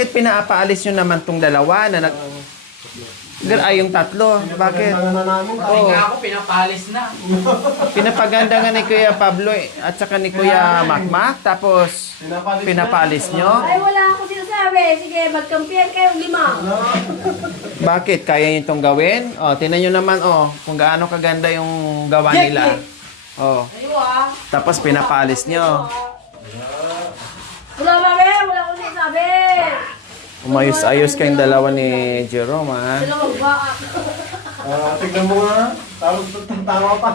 Bakit pinapaalis nyo naman tong dalawa na nag... Ay, yung tatlo. Bakit? Hindi nga ako, pinapalis na. Pinapaganda nga ni Kuya Pablo at saka ni Kuya Makmak, tapos pinapalis nyo? Ay, wala akong sinasabi. Sige, magkampiyan kayong 5. Bakit? Kaya nyo itong gawin? O, tinan nyo naman, kung gaano kaganda yung gawa nila. O, Ayo tapos pinapalis nyo. Wala ba, wala akong sinasabi. Umayos-ayos kayong dalawa ni Jerome, ha? Dalawang baak. Tignan mo nga. Tapos tama pa.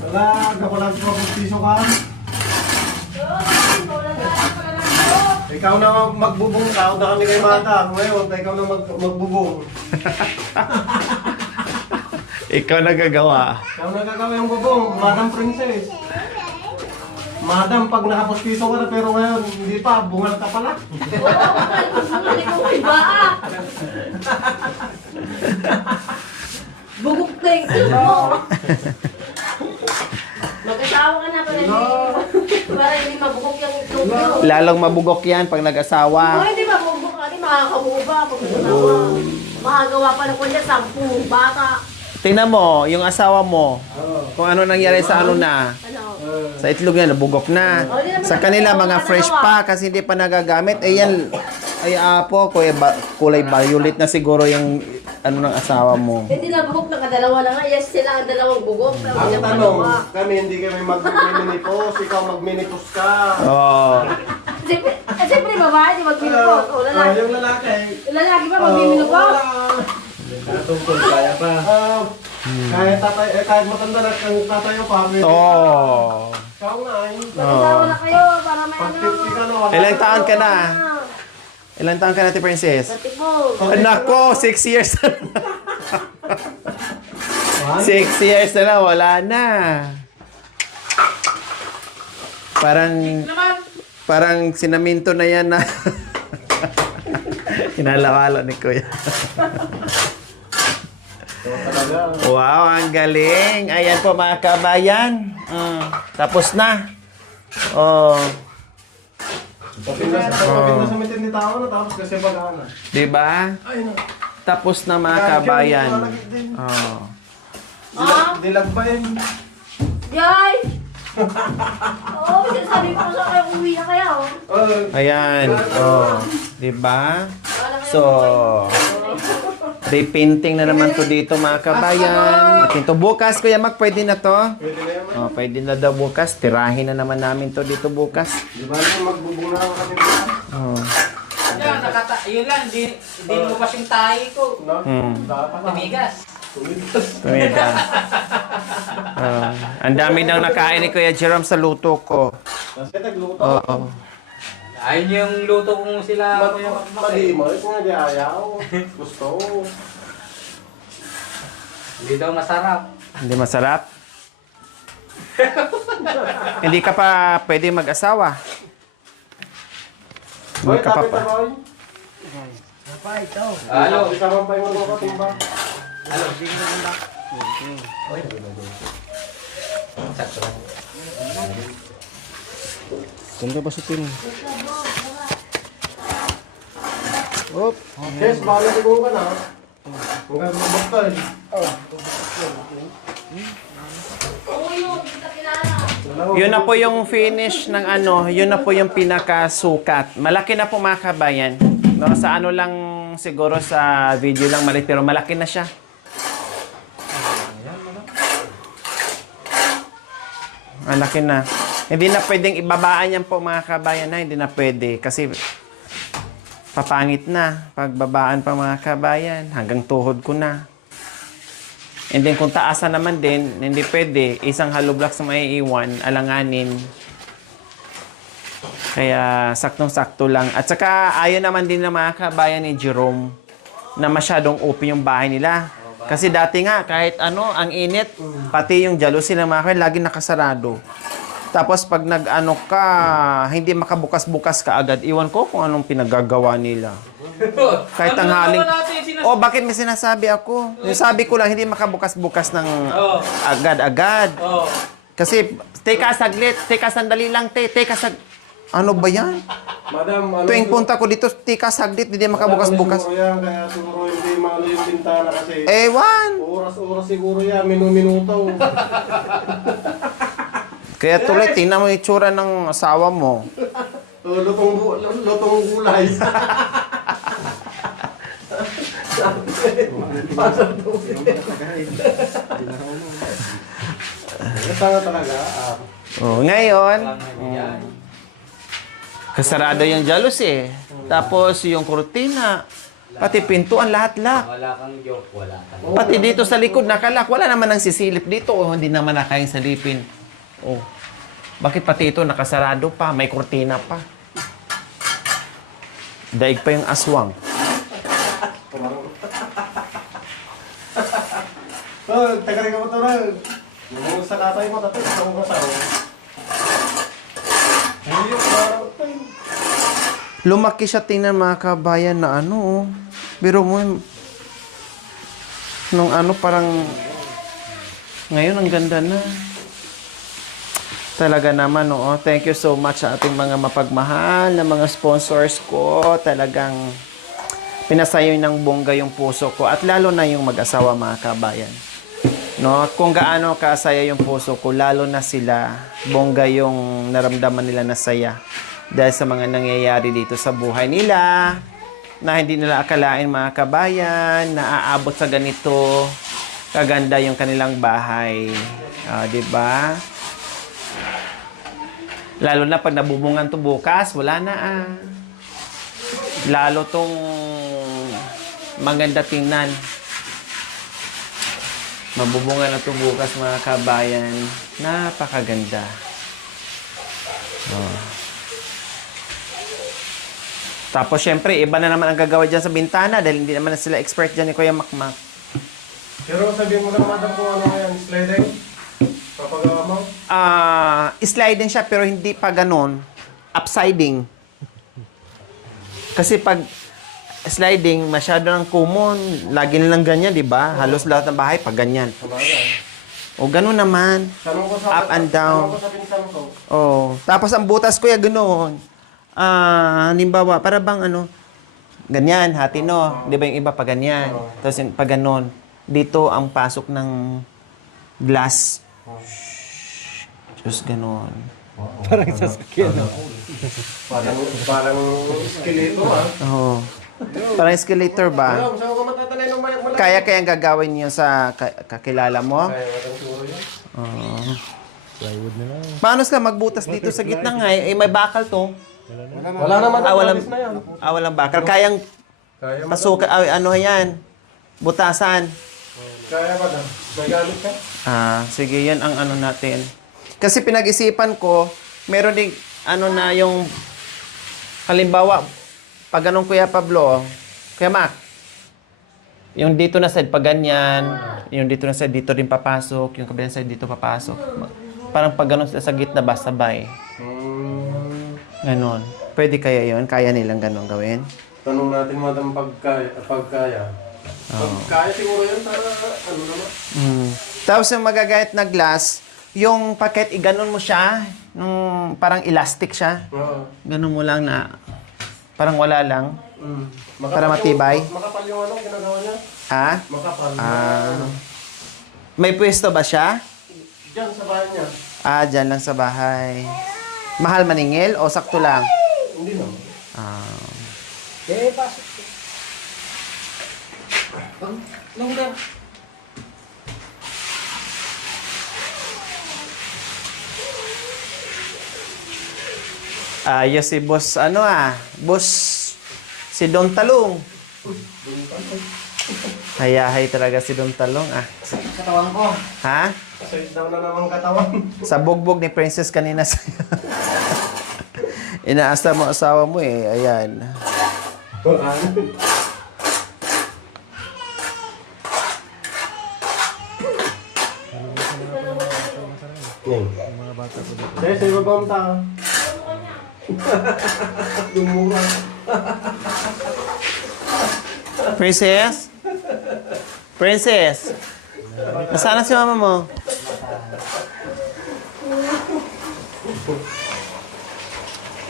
Wala, kapalag ko kung piso ka. Ikaw na magbubong. Ikaw na kami kay Mata. Ngayon, ikaw na magbubong. Ikaw nagagawa. Ikaw na gagawin yung bubong. Madam Princess. Madam, pag nakapospiso ka na pero ngayon, hindi pa, bungal ka pala. Bungal ko kay baak. Bugok na yung ilo mo. Mag-asawa ka na para hindi mabugok yung ilo mo. Lalong mabugok yan pag nag-asawa. Hindi mabugok ka, hindi makakabuo ba pag nag-asawa. Makagawa pa ng kunya 10 bata. Tingnan mo, yung asawa mo, kung ano nangyari sa ano na, Ano? sa itlog niya, nabugok na. Sa kanila, mga fresh pa kasi hindi pa nagagamit. Eh yan, ay apo, kulay violet na siguro yung ano ng asawa mo. Hindi na bugok, nakadalawa na nga. Yes, sila ang dalawang bugok. Pero Ang hindi na tanong, dalawa. kami hindi kami mag-minipos, ikaw mag-minipos ka. Oh. Siyempre, babae, di magminupos. O lalaki. Yung lalaki. Yung lalaki ba magminupos? Kaya pa. Kahit matanda na kang tatayo pa. Oh. Ikaw nga ay. Mag-asawa na kayo para may Pag ano. 50 ka na, wala. Ilang taon ka na? Ilang taon ka na, Ate Princess? Patipog. Nako, 6 years na. 6 years na, wala na. Parang sinaminto na yan na. Kinalawalo ni Kuya. Wow, ang galing. Ayan po mga kabayan. Tapos na. Oh. Kapit na sa mitin ni tao na tapos kasi pag-ana. Diba? Ay no. Tapos na mga kabayan. Oh. Dilag ba yun? Yay! Oo, sabi ko sa kayo, uwi na kayo. Ayan. Oh. Diba? So, repainting na naman to dito mga kabayan. At ito bukas, Kuya Mac, pwede na to? Pwede na yan. Oh, pwede na daw bukas. Tirahin na naman namin to dito bukas. Di ba na magbubong na ako kami ba? Oh. Yun lang, di mo pa yung tahi ko. No? Dapat na. Tumigas. Tumida. Ang dami nang nakain ni Kuya Jerome sa luto ko. Kasi nagluto. Oo. Ayun yung luto kong sila. Mali mo, kung hindi ayaw. Gusto. Hindi daw masarap. Hindi masarap? Hindi ka pa pwede mag-asawa. Hindi Boy, ka pa tapit pa. na boy. Halo. Isama pa yung mga timba. Halo. Sakto. Saan ka ba sa tin? Op. Yes, baka naligo ka na. Kung gagawin ka eh. Yun na po yung finish ng ano, yun na po yung pinakasukat. Malaki na po mga kabayan. No, sa ano lang siguro sa video lang maliit pero malaki na siya. Malaki na. Hindi na pwedeng ibabaan yan po mga kabayan na. Hindi na pwede kasi papangit na. Pagbabaan pa mga kabayan. Hanggang tuhod ko na. And then kung taasan naman din, hindi pwede. Isang hollow blocks na maiiwan, alanganin. Kaya saktong-sakto lang. At saka ayaw naman din ng mga kabayan ni Jerome na masyadong open yung bahay nila. Kasi dati nga, kahit ano, ang init, pati yung jealousy ng mga kabayan, laging nakasarado. Tapos pag nag-ano ka, hindi makabukas-bukas ka agad. Iwan ko kung anong pinagagawa nila. Kahit tanghaling... Oh, bakit may sinasabi ako? Yung sabi ko lang, hindi makabukas-bukas ng agad-agad. Kasi, teka saglit, teka sandali lang, teka Ano ba yan? Madam, ano Tuwing punta ko dito, tika saglit, hindi makabukas-bukas. Siguro yan, kaya siguro hindi maano yung bintana kasi Ewan! oras-oras siguro yan, minu-minuto. Kaya tuloy, tingnan mo yung itsura ng asawa mo. Lutong gulay. Tanga talaga. Oh, ngayon, kasarado yung jalos eh. Tapos yung kurtina, pati pintuan, lahat-lahat. Wala kang joke, wala kang. Pati dito sa likod, nakalak. Wala naman ang sisilip dito. Oh, hindi naman na kayang salipin. Oh. Bakit pati ito nakasarado pa? May kurtina pa. Daig pa yung aswang. Oh, taga rin ka mo ito na. Nung sa katay mo, tatay, sa mga sawa. Hindi yung parang tayo. Lumaki siya, tingnan mga kabayan na ano. Oh. Biro mo, nung ano parang, ngayon ang ganda na. Talaga naman, oo. Thank you so much sa ating mga mapagmahal na mga sponsors ko. Talagang pinasayo ng bongga yung puso ko. At lalo na yung mag-asawa, mga kabayan. No? Kung gaano kasaya yung puso ko, lalo na sila, bongga yung naramdaman nila na saya. Dahil sa mga nangyayari dito sa buhay nila, na hindi nila akalain, mga kabayan, na aabot sa ganito, kaganda yung kanilang bahay. Diba? Lalo na pag nabubungan to bukas, wala na Lalo tong maganda tingnan. Mabubungan na to bukas, mga kabayan. Napakaganda. Oh. Tapos, syempre, iba na naman ang gagawa dyan sa bintana dahil hindi naman na sila expert dyan ni Kuya Makmak. Pero sabihin mo lang, madam, kung ano yan, sliding? Papagawa mo? Sliding siya pero hindi pa ganun. Upsiding. Kasi pag sliding, masyado ng common. Lagi nilang ganyan, di ba? Halos lahat ng bahay pag ganyan. O ganun naman. Up and down. Tanong ko sa pinsan ko. Oh, tapos ang butas ko ya ganoon. Halimbawa, para bang ano, ganyan, hati no. 'Di ba yung iba pa ganyan. Tapos yung pag ganon, dito ang pasok ng glass. Just ganon. Parang sasakyan. Parang skeleto Oh. Parang escalator ba? Saan ko matatalay ng malaki? Kayang gagawin niyo sa kakilala mo? Kaya matang siguro yun. Oh. Paano ka magbutas dito sa gitna nga? Eh, may bakal to. Wala naman ang walang, alis na yan. walang bakal. Kayang Kaya ba? pasukan, ano yan? Butasan. Kaya ba na? May gamit ka? Sige, yan ang ano natin. Kasi pinag-isipan ko, meron ding, ano na yung, halimbawa, pag ganun Kuya Pablo, Kuya Mac, yung dito na side, pag ganyan, yung dito na side, dito rin papasok, yung kabilang side, dito papasok. Parang pag ganun sila sa gitna ba, sabay. Ganon. Pwede kaya yun? Kaya nilang ganon gawin? Tanong natin madam pagkaya. Pagkaya siguro yun para ano naman. Tapos yung magagayat na glass, yung packet, iganon mo siya, nung parang elastic siya. Oo. Ganon mo lang na, parang wala lang. Para Makapal matibay? Makapal yung ano, ginagawa niya? Ha? Makapal. May pwesto ba siya? Diyan sa bahay niya. Dyan lang sa bahay. Mahal maningil o sakto lang? Hindi naman. Eh, pasok. Longer. Yes, si boss, boss, si Don Talong. Hayahay talaga si Don Talong, Katawan ko. Ha? Side down na naman katawan. Sa bugbog ni Princess kanina sa'yo. Inaasta mo asawa mo ayan. Mga bata ko dito. Dahil sa iba bang tao. Dumura. Princess? Princess? Nasaan na si mama mo?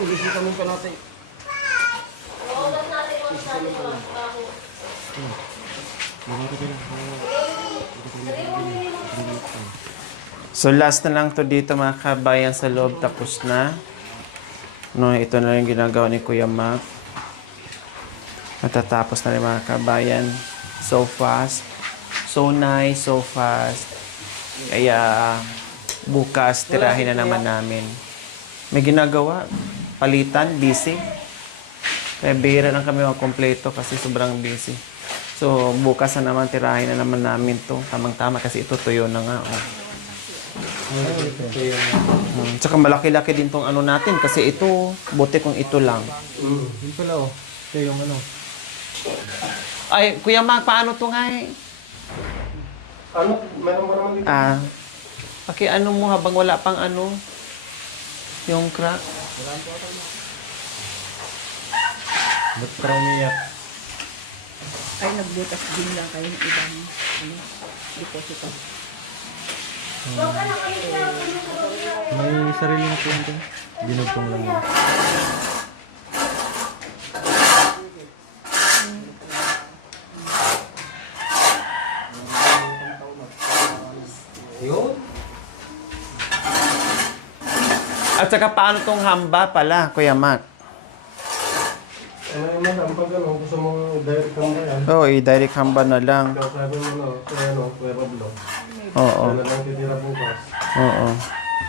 Ano? Tulis-tulis pa natin. Oras natin kung saan yung mga trabaho. So last na lang to dito mga kabayan sa loob, tapos na. No, ito na yung ginagawa ni Kuya Mac. Matatapos na rin mga kabayan. So fast. So nice, so fast. Kaya bukas tirahin na naman namin. May ginagawa. Palitan, busy. Kaya bihira lang kami kompleto kasi sobrang busy. So bukas na naman tirahin na naman namin to. Tamang-tama kasi ito tuyo na nga. Oh. Tsaka malaki-laki din tong ano natin kasi ito, buti kung ito lang. Yun pala oh. Ito yung ano. Ay, Kuya Mac, paano to nga eh? Ano? Meron ba naman dito? Ano mo habang wala pang ano? Yung crack? Ba't parang umiyak? Ay, nagbutas din lang kayo ng ibang deposito. May sarili na kwento. Dinugtong lang yun. Yun? At saka paano tong hamba pala, Kuya Mac? Ano yun, ang pag ano, gusto mong direct kang ba yan? Oo, i-direct hamba na lang. Ikaw sabi mo no, kaya ano, Kuya Pablo. Oo. Ano lang titira bukas. Oo.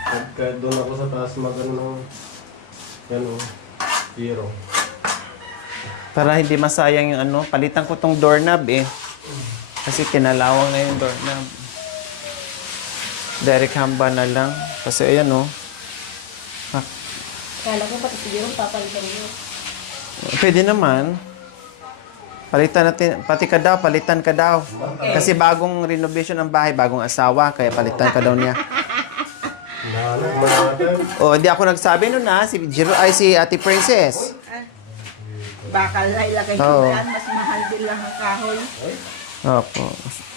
Pagka doon ako sa taas mag-ano ng ano, hero. Para hindi masayang yung ano, palitan ko tong doorknob eh. Kasi kinalawang na yung doorknob. Direct hamba na lang. Kasi ayan oh. Kala ko pati siguro papalitan nyo. Pwede naman. Palitan natin, pati ka daw, palitan ka daw. Kasi bagong renovation ng bahay, bagong asawa, kaya palitan ka daw niya. Nahanap ba natin? O, hindi ako nagsabi nun na, si si Ate Princess. Bakal na ilagay ko Oo. yan, mas mahal din lang ang kahoy. Opo.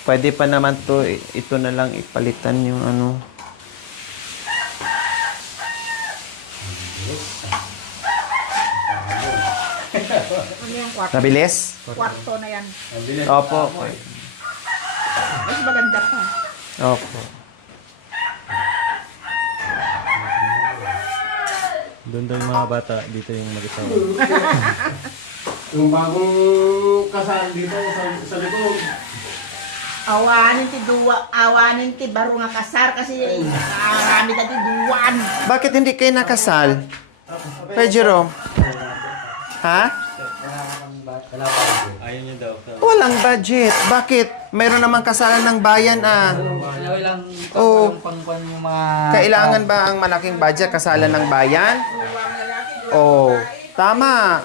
Pwede pa naman to, ito na lang ipalitan yung ano. Ano yung kwarto? Nabilis? Kwarto na yan. Opo. Mas maganda pa. Opo. Doon daw yung mga bata, dito yung mag-isawa. Yung bagong kasal dito sa likod. Awanin ti baro nga kasar kasi marami dati duwan. Bakit hindi kayo nakasal? Kay Jerome? Ha? Ayaw niya daw. Walang budget. Bakit? Mayroon namang kasalan ng bayan ah. Walang Oo. pangkuan yung mga... Kailangan ba ang malaking budget kasalan ng bayan? Oh, tama.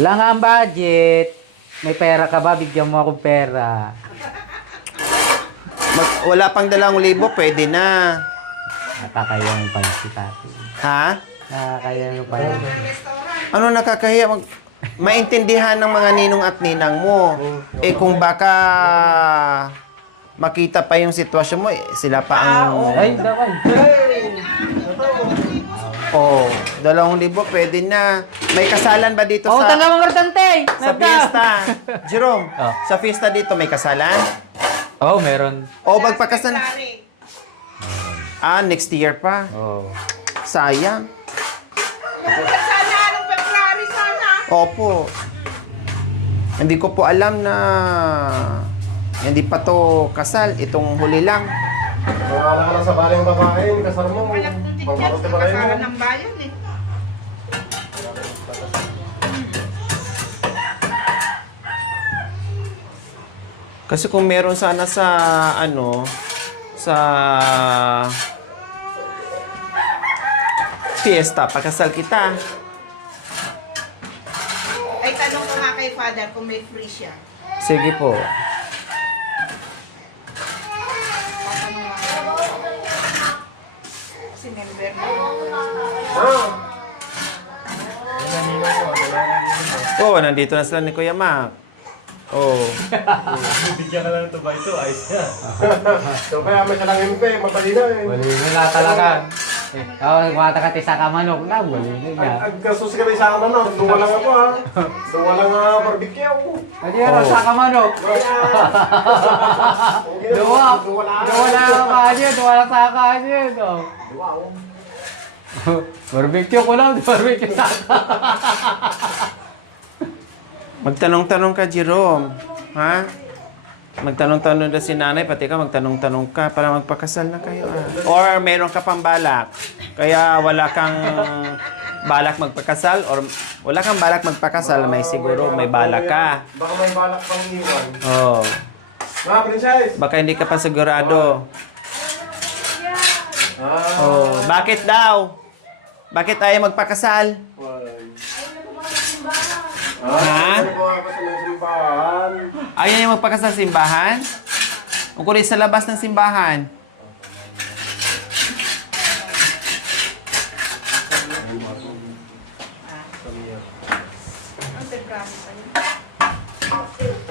Wala nga ang budget. May pera ka ba? Bigyan mo akong pera. Wala pang 2,000, pwede na. Nakakayang pa si Tati. Ha? Nakakayang pa yun. Ano nakakahiya? Maintindihan ng mga ninong at ninang mo. Eh kung baka makita pa yung sitwasyon mo, sila pa ang... Ay, dakay. Oh, 2,000 pwede na. May kasalan ba dito Oh, sa... tanga mga rotante! Sa fiesta. Jerome, Oh. sa fiesta dito may kasalan? Oh, meron. O magpakasalan? Next year pa. Oh. Sayang. Sana anong February sana. Opo. Hindi ko po alam na hindi pa to kasal. Itong huli lang. Wala ka lang sa baling babae, kasal mo. Anak ng ticket, Pagbabuti ba kayo? kasaran ng bayan eh. Kasi kung meron sana sa ano sa fiesta, pagkasal kita. Ay, tanong ko nga kay Father kung may free siya. Sige po. Tatanong nga. Si member na. Oh, nandito na sila ni Kuya Mac. Oh. Bigyan ka lang ito ba ito? Ayos na. So kaya may kalangin pa eh, mabalina eh. Wala talaga. Tapos matakati sa kamanok na, galing nga. Agkasos ka rin sa ano, no? Duwa lang ako, ha? Duwa lang barbecue. Hindi ano, sa kamanok. Duwa. Duwa lang ang kanyo, duwa lang sa kanyo. Duwa, oh. Barbecue ko lang, barbecue sa Magtanong-tanong ka, Jerome. Ha? Magtanong-tanong na si nanay, pati ka magtanong-tanong ka para magpakasal na kayo. Or meron ka pang balak. Kaya wala kang balak magpakasal or wala kang balak magpakasal, may siguro may balak ka. Baka may balak pang iwan. Oh. Mga princess! Baka hindi ka pa sigurado. Oh, bakit daw? Bakit ayaw magpakasal? Ha? Ayaw niya magpakasal sa simbahan? O kunin sa labas ng simbahan?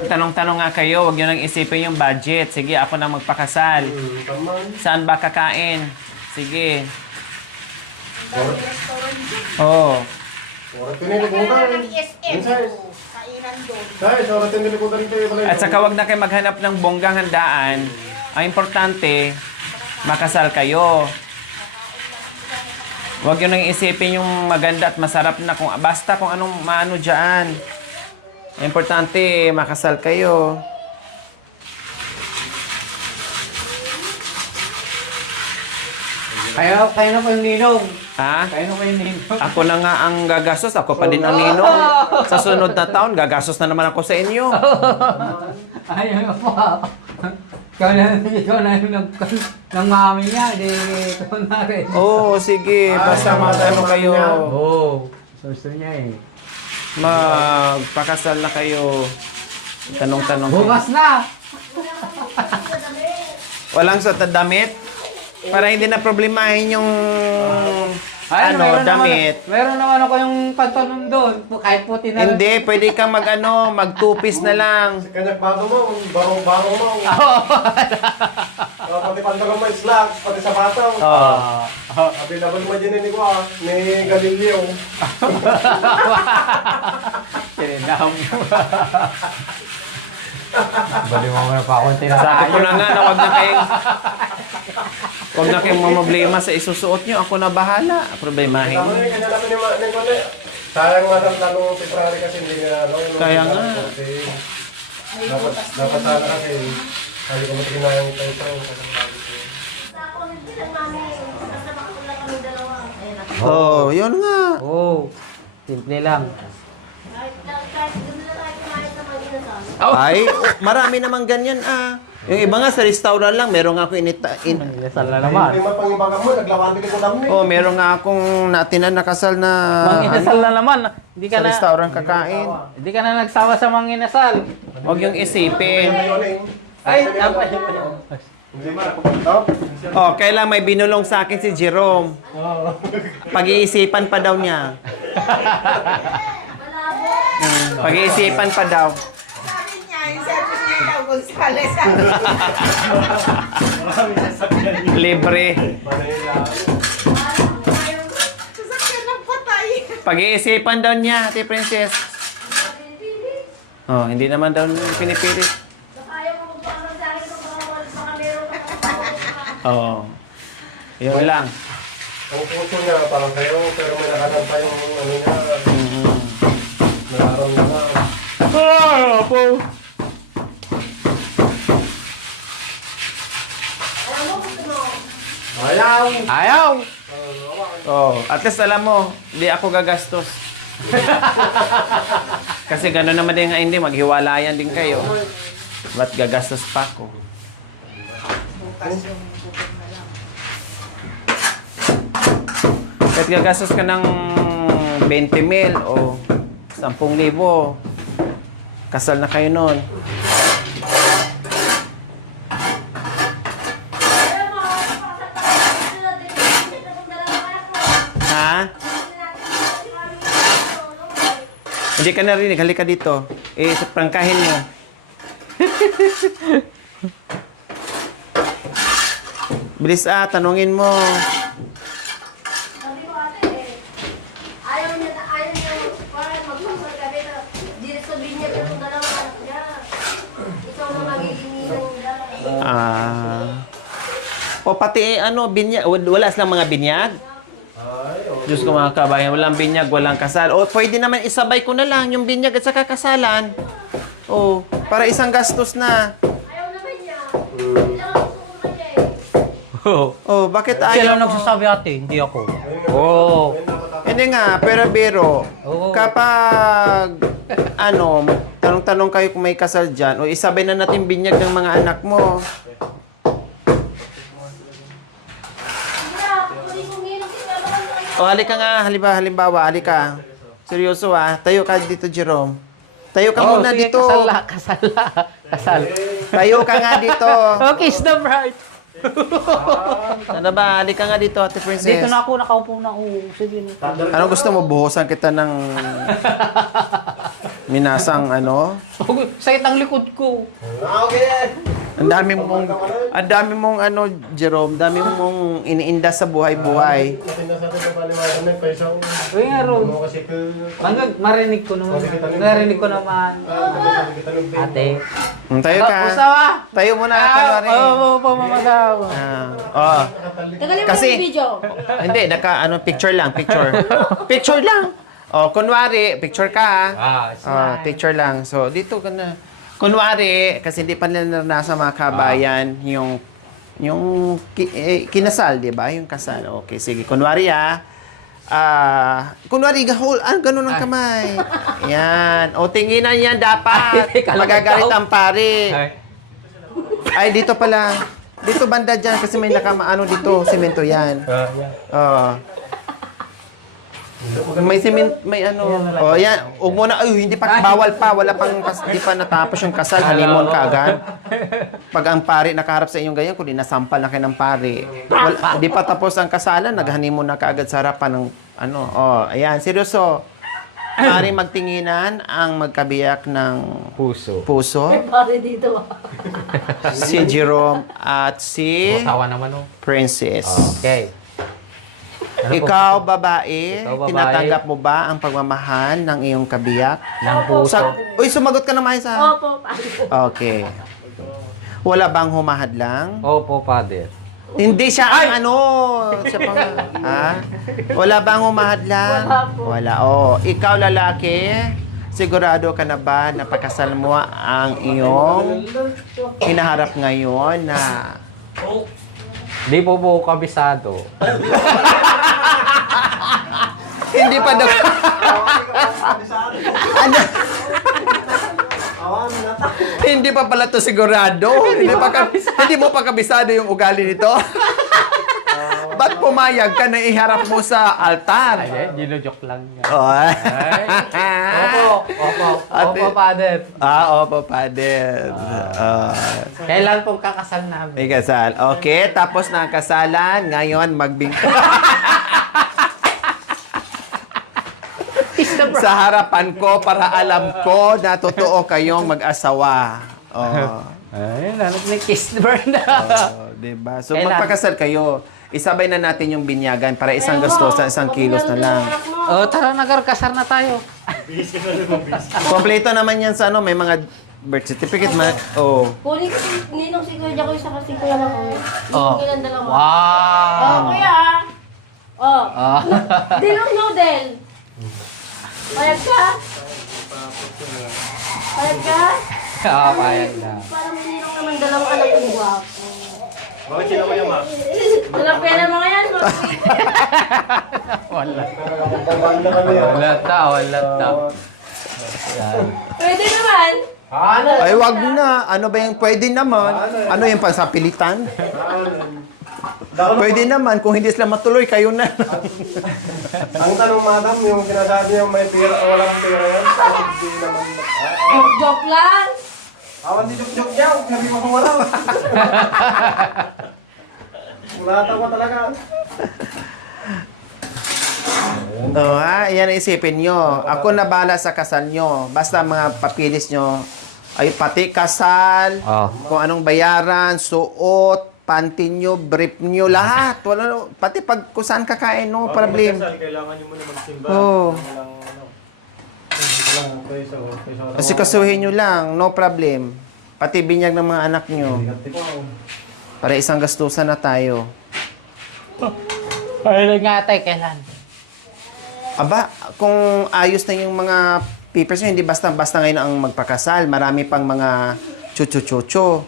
Tanong-tanong nga kayo, huwag nyo nang isipin yung budget. Sige, ako na magpakasal. Saan ba kakain? Sige. Oo. Oras ko nilikutan. Princess! Kainan doon. Guys, oras ko nilikutan rin kayo. At saka huwag na kayo maghanap ng bonggang handaan. Ang importante, makasal kayo. Huwag nyo nang isipin yung maganda at masarap na kung basta kung anong maano dyan. Ang importante, makasal kayo. Kayo na po yung ninong. Ha? Kayo na po yung ninong. Ako na nga ang gagastos. Ako pa din ang ninong. Sa sunod na taon, gagastos na naman ako sa inyo. Ayaw po. Ikaw na yung ng mami niya. Di, ikaw na rin. Oo, sige. Basta magano kayo. Oo. Gusto niya eh. Magpakasal na kayo. Tanong-tanong. Bukas na! Walang suot na damit? Para hindi na problemahin yung Meron damit. Meron naman ako yung pantalon doon. Kahit puti na. Hindi, pwede kang mag-two-piece na lang. Kanyak bago mo, barong-barong mo. Pati pantalon mo, slacks, pati sapato. Available mo dyan ni Kwa, ni Galileo. Kinindam. Bali mo na pa konti na Sabi ko na nga na wag na kayong mamblema sa isusuot nyo. Ako na bahala. Problemahin. Tama na yung kanya natin ni Kwa. Sayang nga ng tanong February kasi hindi na ano. Kaya nga. Dapat sana kasi. Sabi ko matigin na yung tayo. Ako, hindi lang mami. Basta makakulang kami dalawa. Ayun ako. Oh, yun nga. Oo. Simple lang. Kahit doon na tayo kumain sa mga inasal. Ay, marami naman ganyan Yung iba nga sa restaurant lang, meron nga ako Inasal na naman. Yung mapangibagan mo, naglawan din ko dami. Oh, meron nga akong natinan na kasal na Manginasal na naman. Hindi ka sa na restaurant kakain. Hindi ka na nagsawa sa manginasal. Huwag yung isipin. Ay, apa Oh, kailan may binulong sa akin si Jerome. Pag-iisipan pa daw niya. Pag-iisipan pa daw. Sabi niya, yung service niya daw, Gonzales. Libre. Sasakyan ng patay. Pag-iisipan daw niya, Ate Princess. Oh, hindi naman daw pinipilit. Ayaw mo magpapanood sa akin baka meron ka. Oh. Yun lang. Ang puso niya, parang kayo, pero may nakanan pa yung ano niya. Nararamdaman. Po. Ayaw! Ayaw! Oh, at least alam mo, hindi ako gagastos. Kasi gano'n naman din nga hindi, maghiwalayan din kayo. Ba't gagastos pa ako? Kahit gagastos ka ng 20 mil o 10,000, kasal na kayo nun. Ha? Hindi ka narinig. Halika dito. Prangkahin mo. Bilis tanungin mo. O pati ano, binyag. Wala silang mga binyag? Diyos ko mga kabayan, walang binyag, walang kasal. O pwede naman isabay ko na lang yung binyag at saka kasalan. O, para isang gastos na. Ayaw naman niya. Kailangan gusto ko man niya eh. O, bakit Siya ayaw lang mo? nagsasabi ate, hindi ako. Oo. Hindi nga, pero biro, Oo. kapag ano, tanong-tanong kayo kung may kasal dyan, o isabay na natin binyag ng mga anak mo. O halika nga, halimbawa, halika. Seryoso tayo ka dito, Jerome. Tayo ka muna sige, dito. Kasal. Tayo ka nga dito. Oh, kiss the bride. Ano ba, halika nga dito, Ate Princess. Dito na ako, nakaupo na ako. Sige na. Ano gusto mo, buhusan kita ng minasang ano? Sakit ang likod ko. Okay. Ang dami mong ano, Jerome, dami mong iniinda sa buhay-buhay. Matinda sa atin na palimagan na paisang. Uy nga ron. Ano kasi ko. Marinig ko naman. Narinig ko naman. Ate. Tayo ka. Usawa. Tayo muna, kunwari. Oo, mamagaw. Tagalin mo Kasi- yung video. Hindi, picture lang, picture. Picture lang. Kunwari, picture ka picture lang. So, dito ka na. Kunwari, kasi hindi pa nila naranasan mga kabayan, yung kinasal, di ba? Yung kasal. Okay, sige. Kunwari kunwari, ganun ang kamay. Yan. O, tinginan yan dapat. Magagalit ang pare. Ay, dito pala. Dito banda dyan kasi may dito, semento yan. May cement, may ano. O yan, huwag mo na, hindi pa, bawal pa, wala pang, hindi pa natapos yung kasal, honeymoon ka agad. Pag ang pare nakaharap sa inyong ganyan, kundi nasampal na kayo ng pare. Hindi pa tapos ang kasalan, nag-honeymoon na kaagad sa harapan ng, ano, ayan, seryoso. Pare magtinginan ang magkabiyak ng puso. Pare dito. Si Jerome at si Tawa naman oh. Princess. Okay. Ikaw, babae, Ikaw, babae. tinatanggap mo ba ang pagmamahal ng iyong kabiyak? Ng puso. Uy, sumagot ka naman isa. Opo, pare. Okay. Wala bang humahadlang? Opo, Father. Hindi siya ang siya pang, Wala bang humahadlang? Wala po. Wala. Ikaw, lalaki, sigurado ka na ba na pakasal mo ang iyong hinaharap ngayon na Di po kabisado. hindi pa daw. Ano? Hindi pa pala to sigurado. Hindi mo pa kabisado yung ugali nito. Ba't pumayag ka na iharap mo sa altar? Ay, gino-joke lang nga. Opo, Father. Opo, Father. Kailan pong kakasal namin? May kasal. Okay, tapos na ang kasalan. Ngayon, sa harapan ko para alam ko na totoo kayong mag-asawa. Ay, may kiss burn na. Diba? So, Kailan? magpakasal kayo. Isabay na natin yung binyagan para isang gastos sa isang kilos na lang. Tara, nagarkasar na tayo. Kompleto naman yan sa may mga birth certificate, Kunin ko si Ninong si Kuya ko isa kasi kuya lang ako. Oh. Ninong ilang dalawa. Wow! Kuya. Dilong noodle. Payag ka? Payag ka? Payag na. Parang Ninong naman dalawang anak ng guwapo. Bakit sila kaya, ma? Walang pera mga yan. Wala ta. Pwede naman. Ay, wag na. Ano ba yung pwede naman? Ano yung pansapilitan? Pwede naman. Kung hindi sila matuloy, kayo na. Ang tanong, madam, yung sinasabi yung may pera o walang pera yan, hindi naman. Joke lang. Awan di joke niya, sabi mo kung wala. Wala ko talaga. Yan ang isipin nyo. Ako na bahala sa kasal nyo. Basta mga papilis nyo, ay pati kasal, kung anong bayaran, suot, panty nyo, brief nyo, lahat. Wala, pati pag kung saan kakain, no problem. Kailangan nyo muna magsimba. Kasi kasuhin nyo lang, no problem. Pati binyag ng mga anak nyo. Para isang gastusan na tayo. Ay, nga tayo, kailan? Aba, kung ayos na yung mga papers nyo, hindi basta-basta ngayon ang magpakasal. Marami pang mga chuchu-chuchu.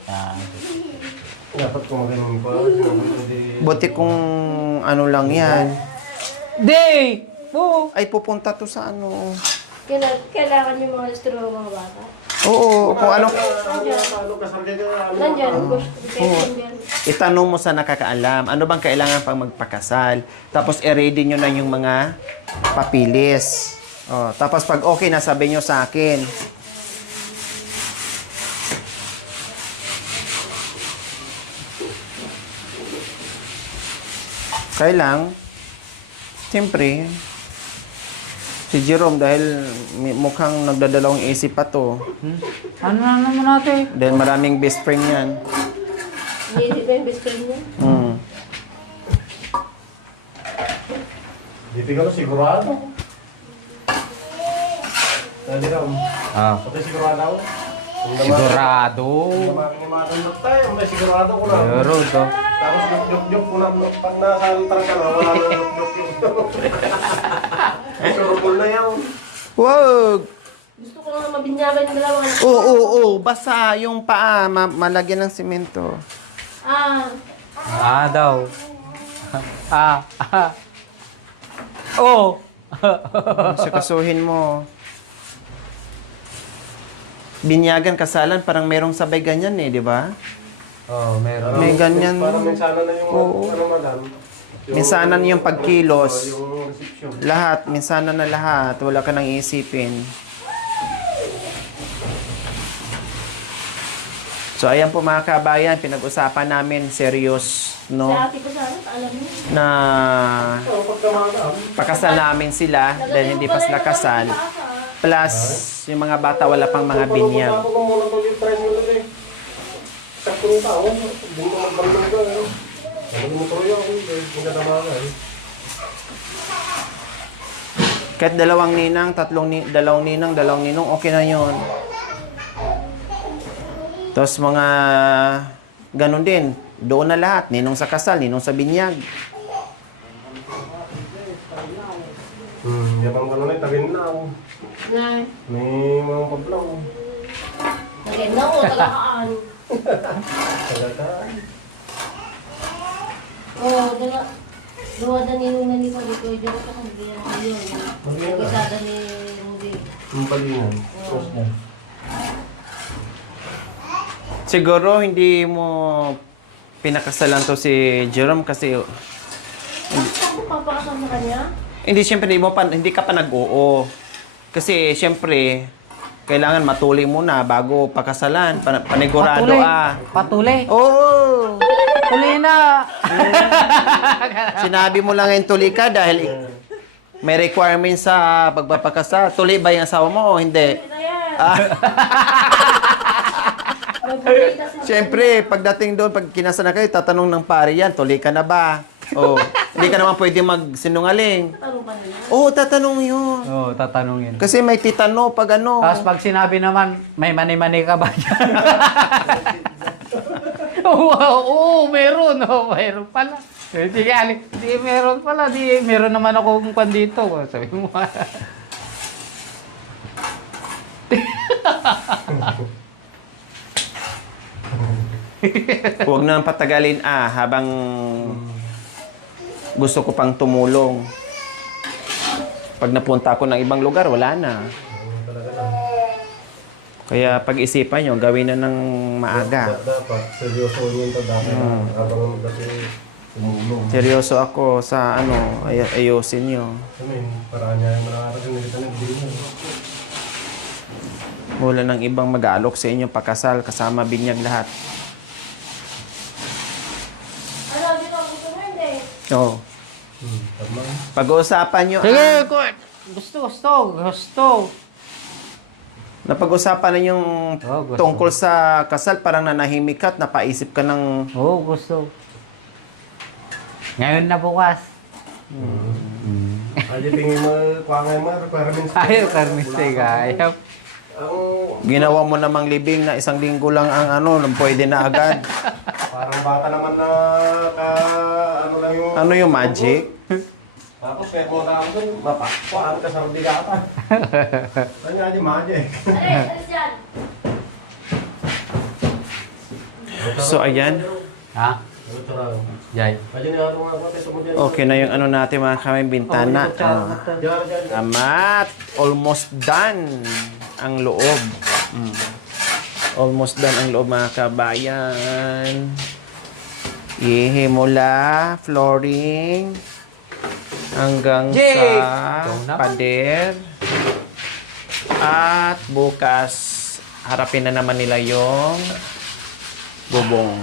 Dapat kung ganun pa, hindi... Buti kung ano lang yan. Day! Oo. Ay, pupunta to sa ano. Kailangan yung mga instrumento ng mga bata. Oo, kung ano. Ano kasal ka ka? Nandyan, yan. Itanong mo sa nakakaalam, ano bang kailangan pang magpakasal? Tapos i-ready nyo na yung mga papilis. Oh, tapos pag okay na, sabi nyo sa akin. Kaya lang, siyempre, si Jerome dahil mukhang nagdadalawang isip pa to. Ano na naman natin? Dahil maraming best friend yan. Hindi ba yung best friend niya? Mm. Hindi ka sigurado. Hindi ka. Pati sigurado ako. Sigurado. Matandot tayo, may sigurado ko na. Pero to. Tapos yuk-yuk ko na, pag nasaltar ka na, wala na yuk-yuk. Surubol na yan. Wag! Gusto ko lang mabinyagan yung dalawang anak. Oo, basa yung paa, malagyan ng simento. Daw. Oh. Sakasuhin mo. Binyagan, kasalan, parang merong sabay ganyan eh, di ba? Oh, meron. May ganyan. Parang minsana na yung Oo. ano madam. Minsanan yung pagkilos. Yung reception. Lahat, minsanan na lahat. Wala ka nang isipin. So, ayan po mga kabayan, pinag-usapan namin serious, no? Si ate ko sana, alam mo. Na Oo, pagkamaga. pakasal namin sila dahil hindi pa sila kasal. Plus, yung mga bata wala pang mga binyag. Ako kung muna to yung price mo lang eh. Saktong tao, hindi mo magbarong ka. Ano mo tuloy ako, hindi na tamaga eh. Kahit dalawang ninang, dalawang ninong, okay na yun. Tapos mga ganun din, doon na lahat. Ninong sa kasal, ninong sa binyag. Yabang ka na eh, tagin na ako. Nay, May mga pablaw. nagenda ko, talakaan. Talaga. Oo, dalawa na ninong na ni Pagito, dyan ko kung hindi yan. Yun, isada ni Rudy. Yung palingan. Cross na. Siguro hindi mo pinakasalan to si Jerome kasi Bakit mo papakasal sa kanya? hindi siyempre hindi ka pa nag-oo. Kasi siyempre kailangan matuloy muna bago pakasalan, panigurado Patuloy. Oo. Tuloy na. Sinabi mo lang ngayon tuloy ka dahil may requirements sa pagpapakasal. Tuloy ba yung asawa mo o hindi? Siyempre, pagdating doon, pag kinasa na kayo, tatanong ng pare yan, tuloy ka na ba? O, hindi ka naman pwede magsinungaling. Tanong pa nila. Oo, tatanong yun. Oh, tatanungin. Kasi may titano pag ano. Tapos pag sinabi naman, may mani-mani ka ba dyan? Oo, meron. Oh, meron pala. Sige, di meron pala. Di meron naman ako kung dito. Sabi mo. Huwag na patagalin habang gusto ko pang tumulong. Pag napunta ako ng ibang lugar, wala na. Kaya pag-isipan nyo, gawin na ng maaga. Dapat, seryoso yun ito dapat. Habang kasi tumulong. Seryoso ako sa ayusin nyo. Ano yun, parang niya yung manangaras yung nilita na bilhin. Wala ng ibang mag-aalok sa inyo pakasal, kasama binyag lahat. Ano, di ba gusto mo hindi? Oo. Tama. Pag-uusapan nyo, Sige, gusto. napag-usapan na yung Gusto. tungkol sa kasal, parang nanahimik ka at napaisip ka ng... Oo, gusto. Ngayon na bukas. Ay, tingin mo, kuha nga mo, requirements. Ayaw, karmiste ka. Ayaw. Ginawa mo namang libing na 1 linggo lang ang ano, pwede na agad. Parang bata naman na ano lang yung... Ano yung magic? Tapos kaya mo na ako dun, mapakpaan ka sa rubigatan. Ano nga di magic? Alis dyan. So, ayan. Ha? Jay. Okay na yung ano natin mga kamay, bintana. Amat. Almost done ang loob. Almost done ang loob mga kabayan. Mula flooring hanggang Jake! sa Ikaw naman. pader. At bukas, harapin na naman nila yung bubong.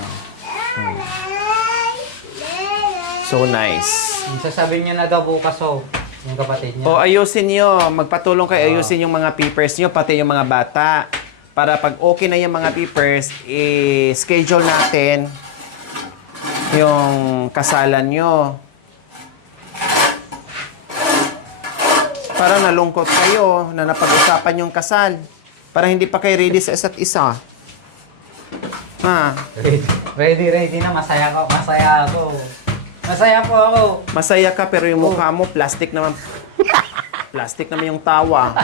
So nice. Yung sasabihin niya na daw bukas yung kapatid niya. O ayusin nyo, magpatulong kayo ayusin yung mga papers nyo, pati yung mga bata. Para pag okay na yung mga papers, i-schedule natin yung kasalan nyo. Para nalungkot kayo na napag-usapan yung kasal. Para hindi pa kayo ready sa isa't isa. Ha? Ready na. Masaya ako. Masaya po ako. Masaya ka pero yung mukha mo, plastic naman. Plastic naman yung tawa.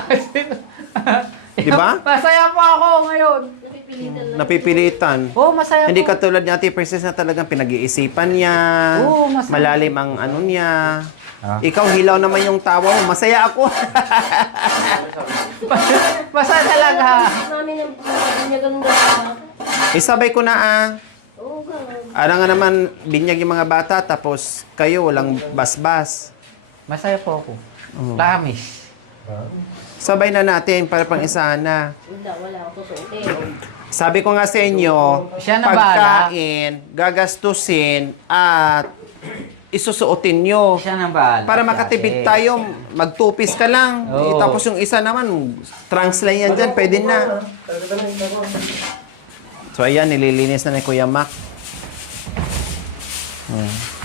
Di ba? Masaya po ako ngayon. Napipilitan lang. Napipilitan. Masaya Hindi po. katulad ni Ate Princess na talagang pinag-iisipan niya. Oo, masaya. Malalim ang ano niya. Ah. Ikaw, hilaw naman yung tawa mo. Masaya ako. Masaya talaga. Namin yung binyagan ng bata. Isabay ko na Oo, ganun. Ano nga naman, binyag yung mga bata, tapos kayo, walang basbas. Masaya po ako. Promise. Sabay na natin para pang isahan na. Wala ako susuotin. Sabi ko nga sa inyo, Siya na pagkain, gagastusin, at isusuotin nyo. Siya nang bahala. Para makatipid tayo, magtupis ka lang. Oo. Tapos yung isa naman, trunks lang yan dyan, pwede na. So ayan, nililinis na ni Kuya Mac.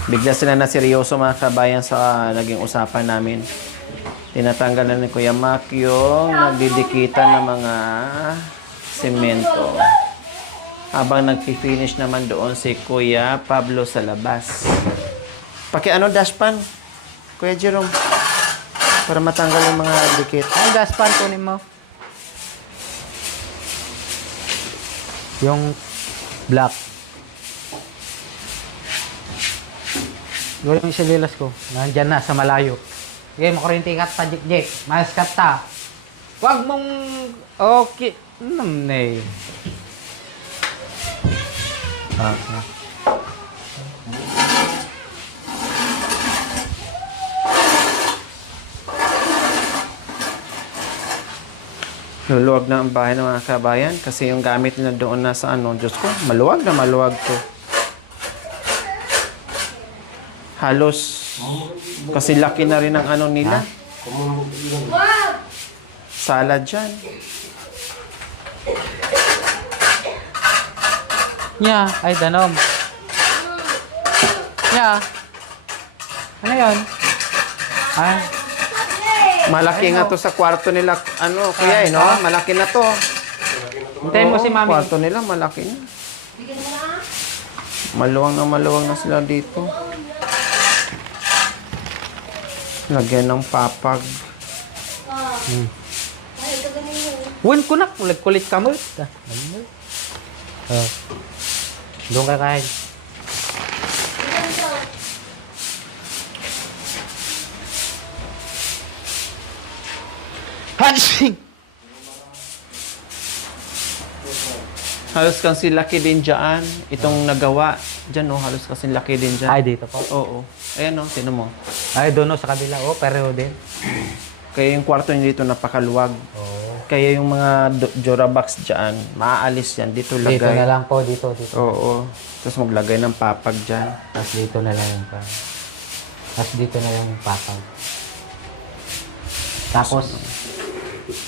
Bigla sila na seryoso mga kabayan sa naging usapan namin. Tinatanggal na ni Kuya Mac yung nagdidikitan ng mga semento. Habang nagpi-finish naman doon si Kuya Pablo sa labas. Paki-ano dashpan, Kuya Jerome, para matanggal yung mga dikit. Ay, gaspan kunin mo. Yung black. Gawin yung sililas ko. Nandyan na sa malayo. Sige, makurinti ka ta, Jik. Mas ka ta. Huwag mong... Okay. Eh. Luluwag na ang bahay ng mga kabayan kasi yung gamit nila doon na sa ano, Diyos ko, maluwag na maluwag to. Halos kasi laki na rin ang ano nila. Salad dyan. Yeah, ay danom. Yeah. Ano yun? Ah, Malaki nga to sa kwarto nila, ano, kuya, no? Malaki na to. hintayin mo si Oo, Mami. kwarto nila, malaki na. Maluwang na sila dito. Lagyan ng papag. Win ko na, kulit ka mo. Doon ka kain. Hansing! Halos kasi laki din dyan. Itong nagawa. Dyan, no? Halos kasi laki din dyan. Ay, dito po. Oo. Ayan, no? Tinan mo. Ay, doon sa kabila. Oh, pareho din. Kaya yung kwarto niya dito napakaluwag. Oh. Kaya yung mga Jorabox dyan, maaalis yan. Dito lagay. Dito na lang po, dito. Oo. Tapos maglagay ng papag dyan. Tapos dito na lang yung pan. Tapos dito na lang yung papag. Tapos,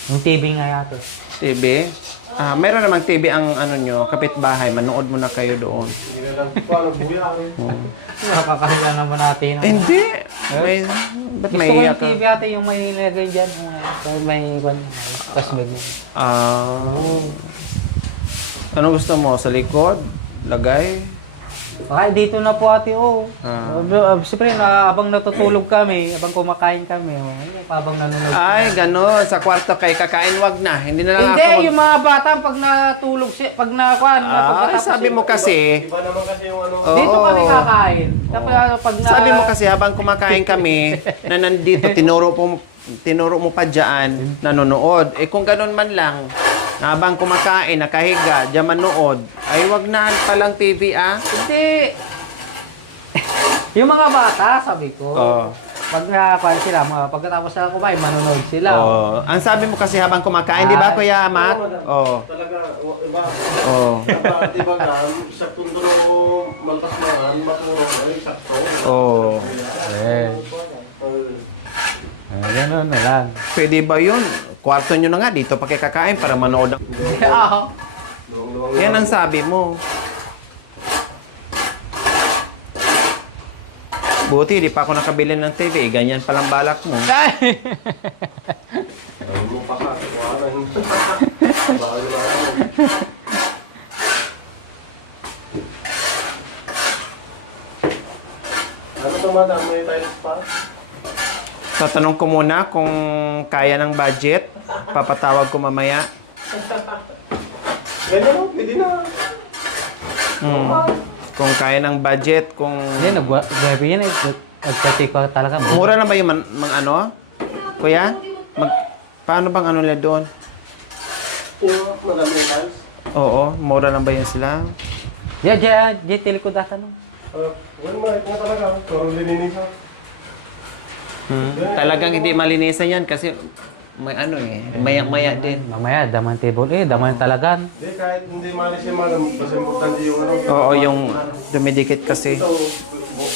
yung TV nga yato. TV. Mayroon namang TV ang ano nyo, kapitbahay. Manood mo na kayo doon. lang. Paano, buya eh. Nakakahilan naman natin. Hindi. May, ba't Gusto may ko yung iyak ka? TV ate yung may nilagay dyan. May kasbag mo. Ano gusto mo? Sa likod? Lagay? Baka dito na po ate, oh. Ah. Siyempre, habang natutulog kami, habang kumakain kami, habang nanonood. Ay, gano'n. Sa kwarto kay kakain, wag na. Hindi na lang Hindi, ako yung mga bata, pag natulog siya, pag nakuhan, Ay, sabi mo kasi, Iba naman kasi yung ano. dito Oo. kami kakain. Tapos pag na... sabi mo kasi habang kumakain kami, na nandito, tinuro mo pa dyan, nanonood. Eh kung ganun man lang, habang kumakain, nakahiga, dyan manood, ay wag na palang TV ah. Hindi. Yung mga bata, sabi ko. Oo. Pag nakakuhan sila, pagkatapos sila kumain, manonood sila. Oh, ang sabi mo kasi habang kumakain, di ba Kuya Mac? Oh. Talaga, iba. Oh. Di ba nga, sa tunduro malpas naman, maturo ay sakto. Oh. Eh. Ganun na lang. Pwede ba 'yun? Kwarto nyo na nga dito pa kayo kakain para manood. Oo. Yan ang sabi mo. Buti, di pa ako nakabili ng TV. Ganyan palang balak mo. Ay! Ay mo pa ka, kuwanan. Bago na ako. Ano to madam, may tiles pa? Tatanong ko muna kung kaya ng budget. Papatawag ko mamaya. Ganyan o, pwede na. Kung kaya ng budget, kung... Hindi, nag-webby yan eh. Nagpa-check ko talaga. Mura na ba yung ano? Kuya? Paano bang ano nila doon? Yung madam may tiles? Oo, mura lang ba yun sila? Diyan, telikod data no. Well, mahit nga talaga. Pero lininis ha. Talagang hindi malinisan yan kasi may ano eh, maya-maya din. Mamaya, daman table eh. Daman talagan. Hindi, kahit hindi malis yung madam, basta importante yung ano. Oo, yung dumidikit kasi. Ito,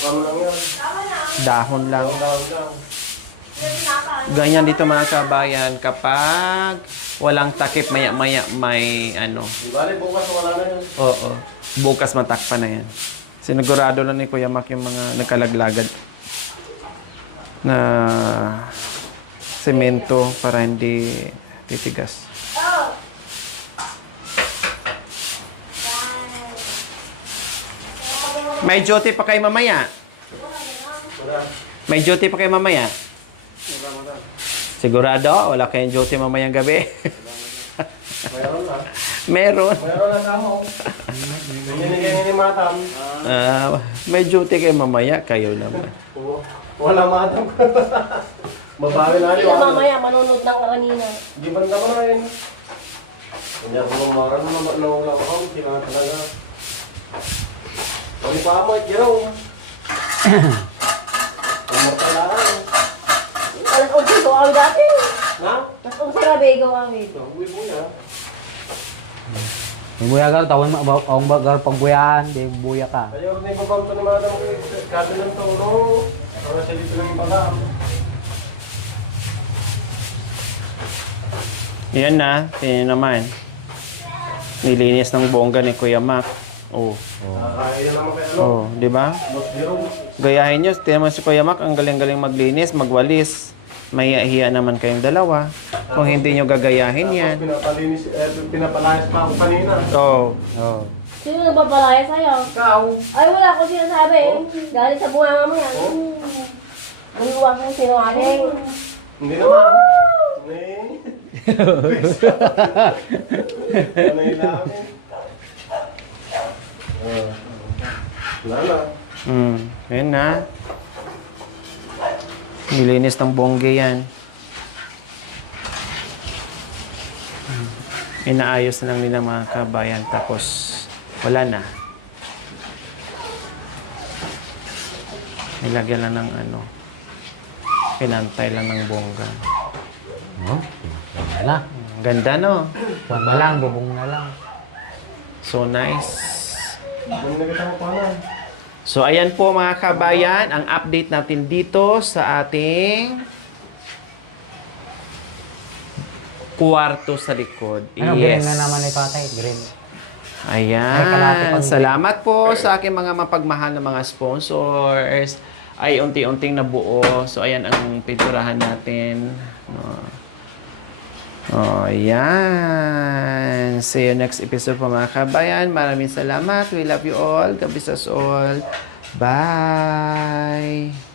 ano lang yan. Dahon lang. Down lang. Ganyan dito mga kabayan, kapag walang takip, maya-maya may ano. Di bali, bukas wala na yun. Oo, bukas matakpan na yan. Sinigurado lang ni Kuya Mac yung mga nagkalaglagan na semento para hindi titigas. May duty pa kayo mamaya? May duty pa kayo mamaya? Sigurado? Wala kayong duty mamayang gabi? Mayroon na. Meron. Mayroon na kamo. Ganyan ni madam. May duty kayo mamaya, kayo naman. Wala madam. Babawi na Sila mamaya, manunod ng karanina. Giban naman na yun. Hindi ako lumaran na wala ako. Kailangan talaga. Pwede pa mo, Jerome. Ang kailangan. Alas 11 ko kami dati. Na? Alas 11 na bego kami. Uwi mo na. May buya ka, tawon mo, ang bagar pagbuyaan, di buya ka. Ayaw rin yung babang ito ni madam. Kati ng tono. Para siya dito lang yung pagam. Yan na, tingnan naman. Nilinis ng bongga ni Kuya Mac. Oh. Kaya naman kayo ano. Oh, di ba? Boss Jerome. Gayahin nyo, tingnan mo si Kuya Mac, ang galing-galing maglinis, magwalis. Mahiya naman kayong dalawa. Kung hindi nyo gagayahin yan. Pinapalinis, pinapalayas pa ako kanina. Oh. Oo. Sino nagpapalaya sa'yo? Ikaw. Ay, wala akong sinasabi. Galing sa bunga mo yan. Ang luwag mong sinungaling. Hindi naman. Ano yung namin? Wala na. Yan na. Nilinis ng bongga yan. Inaayos na lang nila mga kabayan. Tapos, wala na. Nilagyan lang ng ano. Pinantay lang ng bongga. Oh, wala. Ganda, no? Buwan na lang, bubong na lang. So nice. Ano nagkita mo pa na? So, ayan po mga kabayan, ang update natin dito sa ating kwarto sa likod. Ano, green na naman ni Patay? Green. Ay, kalahati Ayan. pang- Salamat po sa aking mga mapagmahal na mga sponsors. Ay, unti-unting nabuo. So, ayan ang pinturahan natin. Oh, ayan. See you next episode po mga kabayan. Maraming salamat. We love you all. God bless us all. Bye.